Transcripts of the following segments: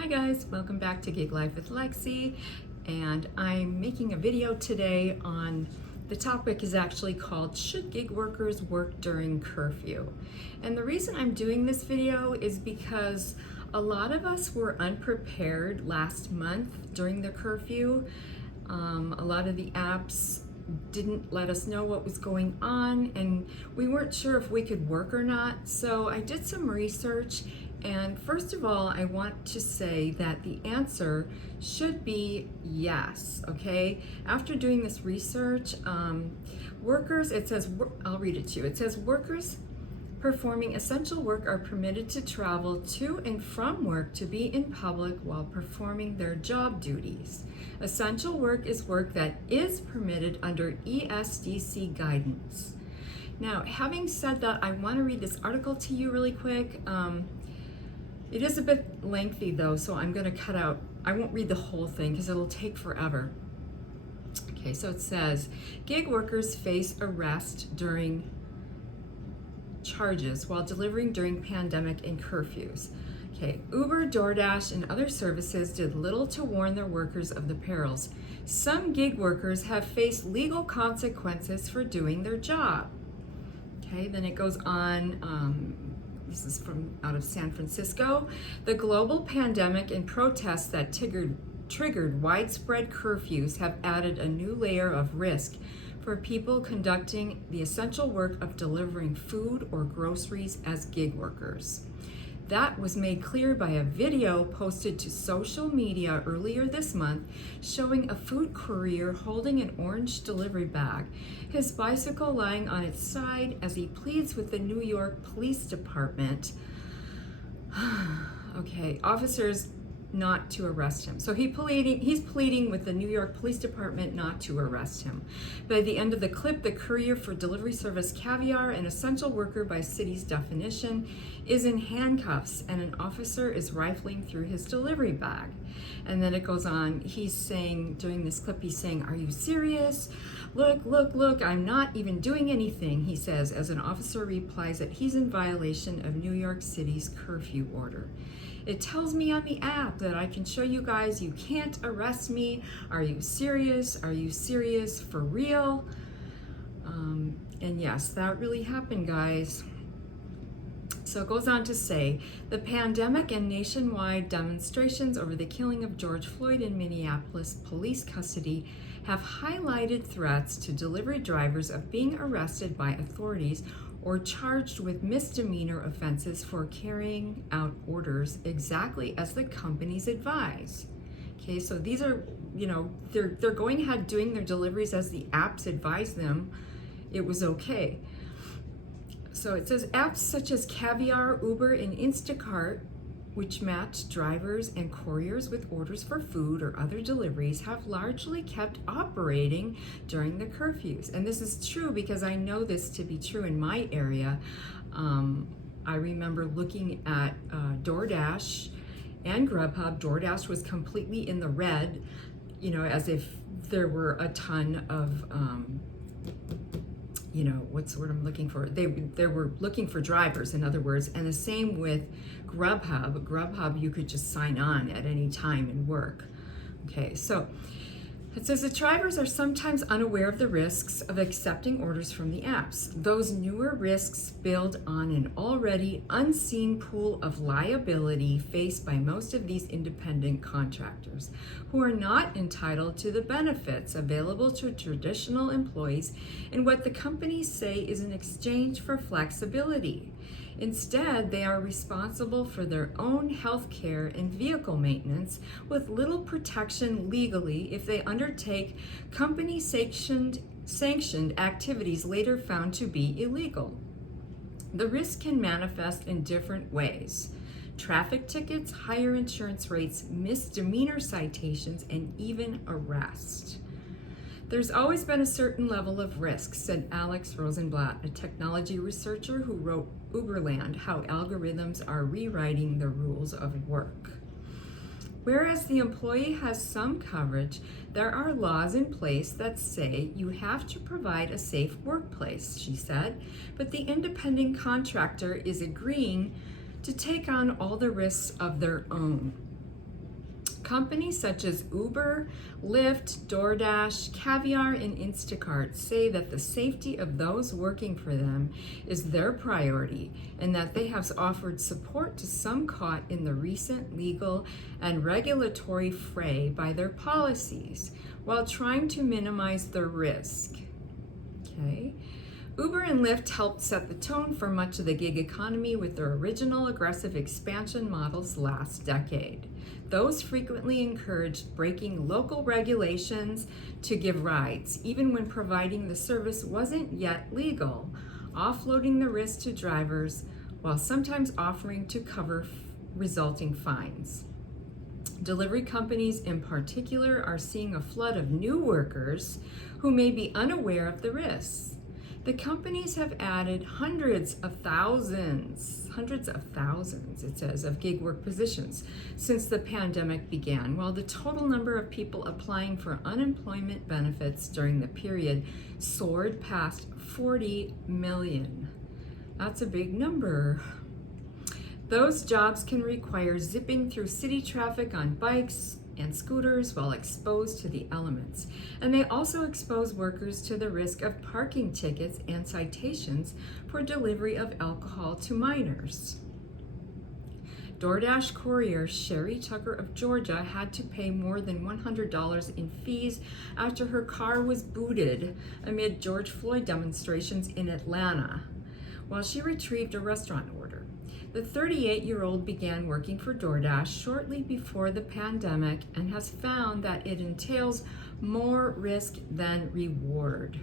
Hi guys, welcome back to Gig Life with Lexi, and I'm making a video today on the topic is actually called Should Gig Workers Work During Curfew? And the reason I'm doing this video is because a lot of us were unprepared last month during the curfew. A lot of the apps didn't let us know what was going on, and we weren't sure if we could work or not. So I did some research, and first of all, I want to say that the answer should be yes, okay? After doing this research, workers, I'll read it to you. It says, workers performing essential work are permitted to travel to and from work to be in public while performing their job duties. Essential work is work that is permitted under ESDC guidance. Now, having said that, I want to read this article to you really quick. It is a bit lengthy though, so I'm going to cut out. I won't read the whole thing because it'll take forever. Okay, so it says, gig workers face arrest during charges while delivering during pandemic and curfews. Okay, Uber, DoorDash, and other services did little to warn their workers of the perils. Some gig workers have faced legal consequences for doing their job. Okay, then it goes on. This is from out of San Francisco. The global pandemic and protests that triggered widespread curfews have added a new layer of risk for people conducting the essential work of delivering food or groceries as gig workers. That was made clear by a video posted to social media earlier this month showing a food courier holding an orange delivery bag, his bicycle lying on its side as he pleads with the New York Police Department, officers not to arrest him. So he's pleading with the New York Police Department not to arrest him. By the end of the clip, the courier for delivery service Caviar, an essential worker by city's definition, is in handcuffs and an officer is rifling through his delivery bag. And then it goes on, he's saying, during this clip, he's saying, "Are you serious? Look, I'm not even doing anything," he says, as an officer replies that he's in violation of New York City's curfew order. "It tells me on the app that I can show you guys you can't arrest me. Are you serious? Are you serious for real?" And yes, that really happened, guys. So it goes on to say, the pandemic and nationwide demonstrations over the killing of George Floyd in Minneapolis police custody have highlighted threats to delivery drivers of being arrested by authorities or charged with misdemeanor offenses for carrying out orders exactly as the companies advise. Okay, so these are, they're going ahead doing their deliveries as the apps advise them. It was okay. So it says apps such as Caviar, Uber, and Instacart, which match drivers and couriers with orders for food or other deliveries, have largely kept operating during the curfews. And this is true because I know this to be true in my area. I remember looking at DoorDash and GrubHub. DoorDash was completely in the red, as if there were a ton of what's the word I'm looking for? They were looking for drivers, in other words, and the same with GrubHub. GrubHub, you could just sign on at any time and work. Okay, so it says the drivers are sometimes unaware of the risks of accepting orders from the apps. Those newer risks build on an already unseen pool of liability faced by most of these independent contractors, who are not entitled to the benefits available to traditional employees in what the companies say is an exchange for flexibility. Instead, they are responsible for their own health care and vehicle maintenance with little protection legally if they undertake company-sanctioned activities later found to be illegal. The risk can manifest in different ways: traffic tickets, higher insurance rates, misdemeanor citations, and even arrest. "There's always been a certain level of risk," said Alex Rosenblatt, a technology researcher who wrote Uberland: How Algorithms Are Rewriting the Rules of Work. "Whereas the employee has some coverage, there are laws in place that say you have to provide a safe workplace," she said, "but the independent contractor is agreeing to take on all the risks of their own." Companies such as Uber, Lyft, DoorDash, Caviar, and Instacart say that the safety of those working for them is their priority and that they have offered support to some caught in the recent legal and regulatory fray by their policies while trying to minimize the risk. Okay. Uber and Lyft helped set the tone for much of the gig economy with their original aggressive expansion models last decade. Those frequently encouraged breaking local regulations to give rides, even when providing the service wasn't yet legal, offloading the risk to drivers while sometimes offering to cover resulting fines. Delivery companies in particular are seeing a flood of new workers who may be unaware of the risks. The companies have added hundreds of thousands, it says, of gig work positions since the pandemic began, while the total number of people applying for unemployment benefits during the period soared past 40 million. That's a big number. Those jobs can require zipping through city traffic on bikes and scooters while exposed to the elements. And they also expose workers to the risk of parking tickets and citations for delivery of alcohol to minors. DoorDash courier Sherry Tucker of Georgia had to pay more than $100 in fees after her car was booted amid George Floyd demonstrations in Atlanta while she retrieved a restaurant order. The 38-year-old began working for DoorDash shortly before the pandemic and has found that it entails more risk than reward.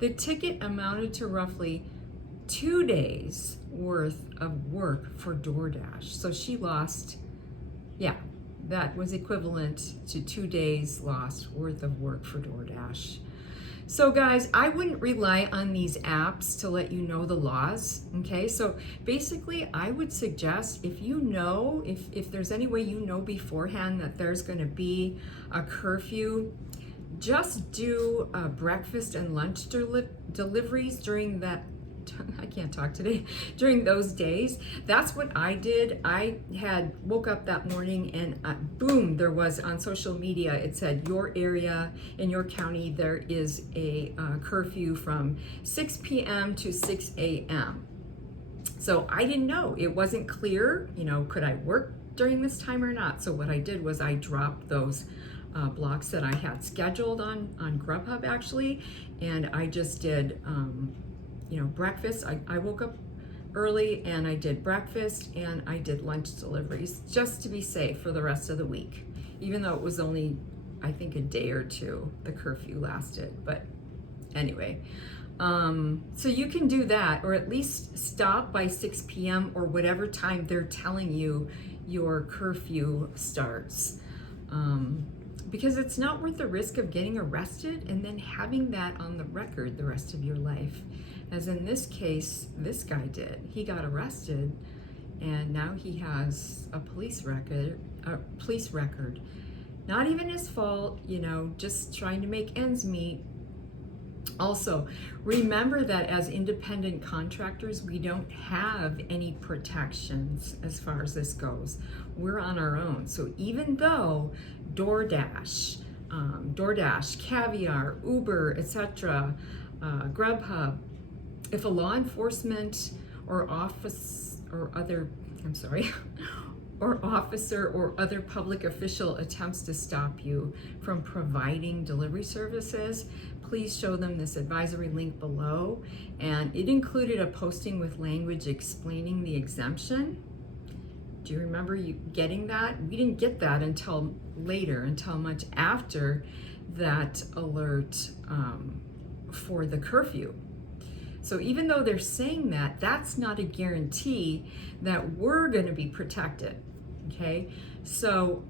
The ticket amounted to roughly 2 days worth of work for DoorDash. So she lost, that was equivalent to 2 days lost worth of work for DoorDash. So guys, I wouldn't rely on these apps to let you know the laws, okay? So basically, I would suggest if you know, if there's any way you know beforehand that there's gonna be a curfew, just do breakfast and lunch deliveries during that, I can't talk today, during those days. That's what I did. I woke up that morning and boom, there was on social media, it said your area in your county, there is a curfew from 6 p.m. to 6 a.m. So I didn't know, it wasn't clear, could I work during this time or not? So what I did was I dropped those blocks that I had scheduled on GrubHub actually, and I just did breakfast. I woke up early and I did breakfast and I did lunch deliveries just to be safe for the rest of the week, even though it was only, I think, a day or two the curfew lasted. But anyway, so you can do that, or at least stop by 6 p.m. or whatever time they're telling you your curfew starts. Because it's not worth the risk of getting arrested and then having that on the record the rest of your life. As in this case, this guy did. He got arrested and now he has a police record. Not even his fault, just trying to make ends meet. Also, remember that as independent contractors, we don't have any protections as far as this goes. We're on our own. So even though DoorDash, Caviar, Uber, etc., GrubHub, if a law enforcement or officer or other public official attempts to stop you from providing delivery services, please show them this advisory link below. And it included a posting with language explaining the exemption. Do you remember you getting that? We didn't get that until later, until much after that alert for the curfew. So even though they're saying that, that's not a guarantee that we're going to be protected, okay? So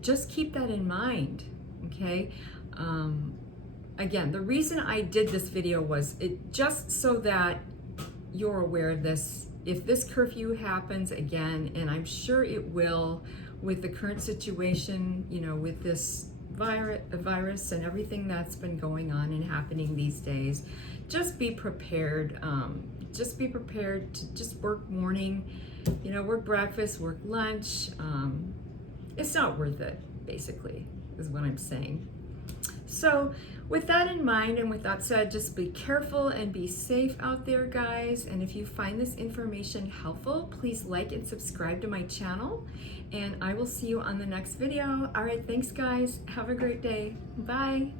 just keep that in mind, okay? Again, the reason I did this video was just so that you're aware of this. If this curfew happens again, and I'm sure it will with the current situation, with this virus and everything that's been going on and happening these days, just be prepared. Just be prepared to just work morning, work breakfast, work lunch. It's not worth it. basically, is what I'm saying. So with that in mind, and with that said, just be careful and be safe out there, guys. And if you find this information helpful, please like and subscribe to my channel. And I will see you on the next video. All right, thanks, guys. Have a great day. Bye.